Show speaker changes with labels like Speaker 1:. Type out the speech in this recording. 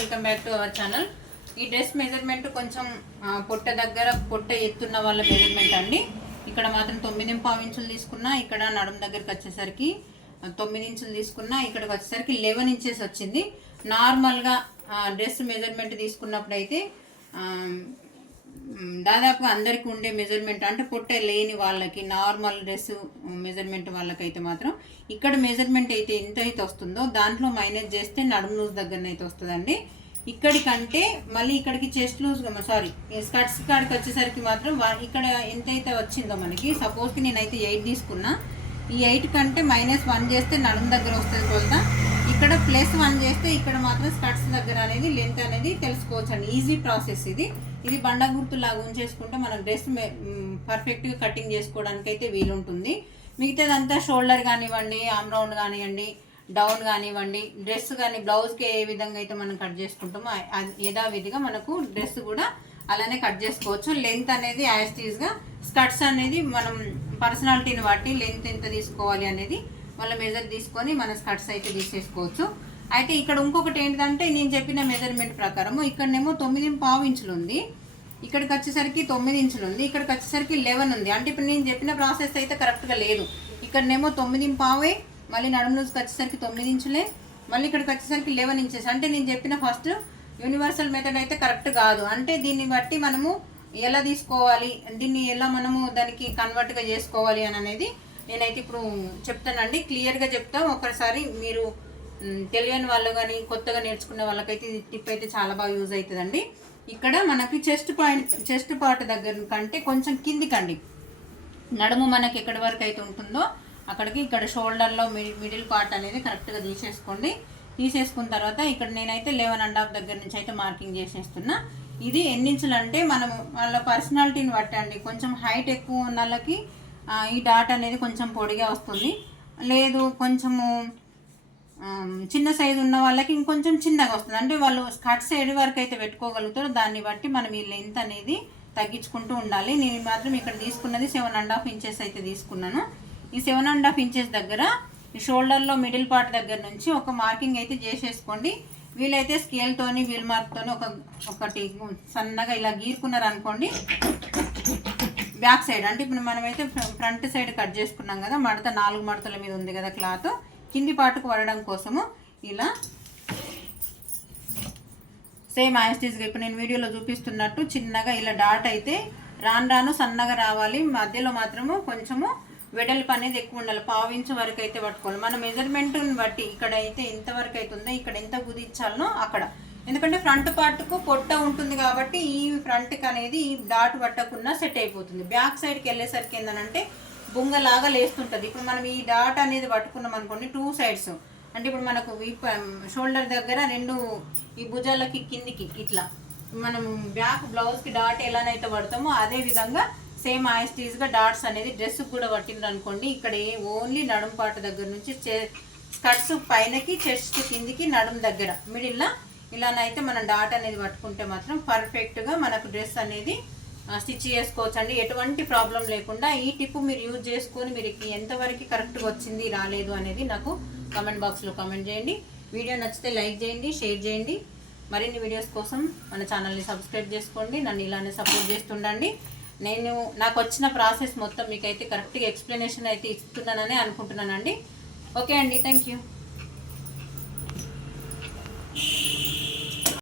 Speaker 1: Welcome back to our channel. ఈ dress measurement కొంచెం పొట్ట దగ్గర పొట్ట ఎత్తున్న వాళ్ళ మెజర్మెంట్ అండి. ఇక్కడ మాత్రం తొమ్మిది పావు ఇంచులు తీసుకున్నా ఇక్కడ నడుం దగ్గరికి వచ్చేసరికి తొమ్మిది ఇంచులు తీసుకున్నా ఇక్కడికి వచ్చేసరికి లెవెన్ ఇంచెస్ వచ్చింది. నార్మల్గా డ్రెస్ మెజర్మెంట్ తీసుకున్నప్పుడు దాదాపు అందరికి ఉండే మెజర్మెంట్ అంటే పొట్ట లేని వాళ్ళకి నార్మల్ డ్రెస్ మెజర్మెంట్ వాళ్ళకైతే మాత్రం ఇక్కడ మెజర్మెంట్ అయితే ఎంత అయితే వస్తుందో దాంట్లో మైనస్ చేస్తే నడుము లూజ్ దగ్గర అయితే వస్తుందండి. ఇక్కడికంటే మళ్ళీ ఇక్కడికి చెస్ట్ లూజ్ సారీ స్కర్ట్స్ కాడికి వచ్చేసరికి మాత్రం ఇక్కడ ఎంత అయితే వచ్చిందో మనకి సపోజ్కి నేనైతే ఎయిట్ తీసుకున్నా ఈ ఎయిట్ కంటే మైనస్ వన్ చేస్తే నడుము దగ్గర వస్తుంది కొలత. ఇక్కడ ప్లస్ వన్ చేస్తే ఇక్కడ మాత్రం స్కర్ట్స్ దగ్గర అనేది లెంత్ అనేది తెలుసుకోవచ్చు అండి ఈజీ ప్రాసెస్ ఇది. ఇది బండ గుర్తులాగా ఉంచేసుకుంటే మనం డ్రెస్ పర్ఫెక్ట్గా కటింగ్ చేసుకోవడానికి అయితే వీలుంటుంది. మిగతాదంతా షోల్డర్ కానివ్వండి ఆమ్ రౌండ్ కానివ్వండి డౌన్ కానివ్వండి డ్రెస్ కానీ బ్లౌజ్కి ఏ విధంగా అయితే మనం కట్ చేసుకుంటామో అది యథావిధిగా మనకు డ్రెస్ కూడా అలానే కట్ చేసుకోవచ్చు. లెంత్ అనేది యాజ్టీజ్గా స్కర్ట్స్ అనేది మనం పర్సనాలిటీని బట్టి లెంత్ ఎంత తీసుకోవాలి అనేది వాళ్ళ మెజర్ తీసుకొని మన స్కర్ట్స్ అయితే తీసేసుకోవచ్చు. అయితే ఇక్కడ ఇంకొకటి ఏంటంటే నేను చెప్పిన మెజర్మెంట్ ప్రకారము ఇక్కడనేమో తొమ్మిది పావు ఇంచులు ఉంది. ఇక్కడికి వచ్చేసరికి తొమ్మిది ఇంచులు ఉంది. ఇక్కడికి వచ్చేసరికి లెవెన్ ఉంది. అంటే ఇప్పుడు నేను చెప్పిన ప్రాసెస్ అయితే కరెక్ట్గా లేదు. ఇక్కడనేమో తొమ్మిది పావే మళ్ళీ నడుము రోజుకి వచ్చేసరికి తొమ్మిది ఇంచులే మళ్ళీ ఇక్కడికి వచ్చేసరికి లెవెన్ ఇంచెస్. అంటే నేను చెప్పిన ఫస్ట్ యూనివర్సల్ మెథడ్ అయితే కరెక్ట్ కాదు. అంటే దీన్ని బట్టి మనము ఎలా తీసుకోవాలి దీన్ని ఎలా మనము దానికి కన్వర్ట్గా చేసుకోవాలి అని అనేది నేనైతే ఇప్పుడు చెప్తానండి. క్లియర్గా చెప్తాం. ఒకసారి మీరు తెలియని వాళ్ళు కానీ కొత్తగా నేర్చుకునే వాళ్ళకైతే ఇది టిప్ అయితే చాలా బాగా యూజ్ అవుతుందండి. ఇక్కడ మనకి చెస్ట్ పాయింట్ చెస్ట్ పార్ట్ దగ్గర కంటే కొంచెం కిందికండి. నడుము మనకి ఎక్కడి వరకు అయితే ఉంటుందో అక్కడికి ఇక్కడ షోల్డర్లో మిడిల్ పార్ట్ అనేది కరెక్ట్గా తీసేసుకోండి. తీసేసుకున్న తర్వాత ఇక్కడ నేనైతే లెవెన్ అండ్ హాఫ్ దగ్గర నుంచి అయితే మార్కింగ్ చేసేస్తున్నా. ఇది ఎన్నించులు అంటే మనం వాళ్ళ పర్సనాలిటీని బట్టండి కొంచెం హైట్ ఎక్కువ ఉన్న వాళ్ళకి ఈ డాట్ అనేది కొంచెం పొడిగా వస్తుంది. లేదు కొంచెము చిన్న సైజు ఉన్న వాళ్ళకి ఇంకొంచెం చిన్నగా వస్తుంది. అంటే వాళ్ళు స్కర్ట్ సైడ్ వరకు అయితే పెట్టుకోగలుగుతారో. దాన్ని బట్టి మనం ఈ లెంత్ అనేది తగ్గించుకుంటూ ఉండాలి. నేను మాత్రం ఇక్కడ తీసుకున్నది సెవెన్ అండ్ హాఫ్ ఇంచెస్ అయితే తీసుకున్నాను. ఈ సెవెన్ అండ్ హాఫ్ ఇంచెస్ దగ్గర ఈ షోల్డర్లో మిడిల్ పార్ట్ దగ్గర నుంచి ఒక మార్కింగ్ అయితే చేసేసుకోండి. వీలైతే స్కేల్తోని వీల్ మార్క్తోని ఒక ఒకటి సన్నగా ఇలా గీరుకున్నారు అనుకోండి. బ్యాక్ సైడ్ అంటే ఇప్పుడు మనమైతే ఫ్రంట్ సైడ్ కట్ చేసుకున్నాం కదా మడత నాలుగు మడతల మీద ఉంది కదా క్లాత్ కింది పాటుకు పడడం కోసము ఇలా సేమ్ యాస్టీస్గా ఇప్పుడు నేను వీడియోలో చూపిస్తున్నట్టు చిన్నగా ఇలా డాట్ అయితే రాను రాను సన్నగా రావాలి. మధ్యలో మాత్రము కొంచెము వెడల్పు అనేది ఎక్కువ ఉండాలి. పావించు వరకు అయితే పట్టుకోవాలి. మన మెజర్మెంట్ని బట్టి ఇక్కడ అయితే ఎంతవరకు అయితే అవుతుందో ఇక్కడ ఎంత కుదించాలనో అక్కడ. ఎందుకంటే ఫ్రంట్ పార్ట్కు పొట్ట ఉంటుంది కాబట్టి ఈ ఫ్రంట్కి అనేది ఈ డాట్ పట్టకుండా సెట్ అయిపోతుంది. బ్యాక్ సైడ్కి వెళ్ళేసరికి ఏంటంటే బొంగలాగా లేస్తుంటుంది. ఇప్పుడు మనం ఈ డాట్ అనేది పట్టుకున్నాం అనుకోండి టూ సైడ్స్ అంటే ఇప్పుడు మనకు ఈ షోల్డర్ దగ్గర రెండు ఈ భుజాలకి కిందికి ఇట్లా. మనం బ్యాక్ బ్లౌజ్కి డాట్ ఎలానైతే పడతామో అదే విధంగా సేమ్గా డాట్స్ అనేది డ్రెస్కి కూడా పట్టిండ్రు అనుకోండి ఇక్కడ ఓన్లీ నడుం పాట దగ్గర నుంచి స్కర్ట్స్ పైనకి చెస్ట్ కిందికి నడుం దగ్గర. మిడిల్లో ఇలానైతే మనం డాట్ అనేది పట్టుకుంటే మాత్రం పర్ఫెక్ట్గా మనకు డ్రెస్ అనేది స్టిచ్ చేసుకోవచ్చండి. ఎటువంటి ప్రాబ్లం లేకుండా ఈ టిప్ మీరు యూజ్ చేసుకొని మీరు ఎంతవరకు కరెక్ట్గా వచ్చింది రాలేదు అనేది నాకు కమెంట్ బాక్స్లో కమెంట్ చేయండి. వీడియో నచ్చితే లైక్ చేయండి షేర్ చేయండి. మరిన్ని వీడియోస్ కోసం మన ఛానల్ని సబ్స్క్రైబ్ చేసుకోండి. నన్ను ఇలానే సపోర్ట్ చేస్తుండండి. నేను నాకు వచ్చిన ప్రాసెస్ మొత్తం మీకైతే కరెక్ట్గా ఎక్స్ప్లెనేషన్ అయితే ఇస్తున్నానని అనుకుంటున్నానండి. ఓకే అండి థ్యాంక్ యూ.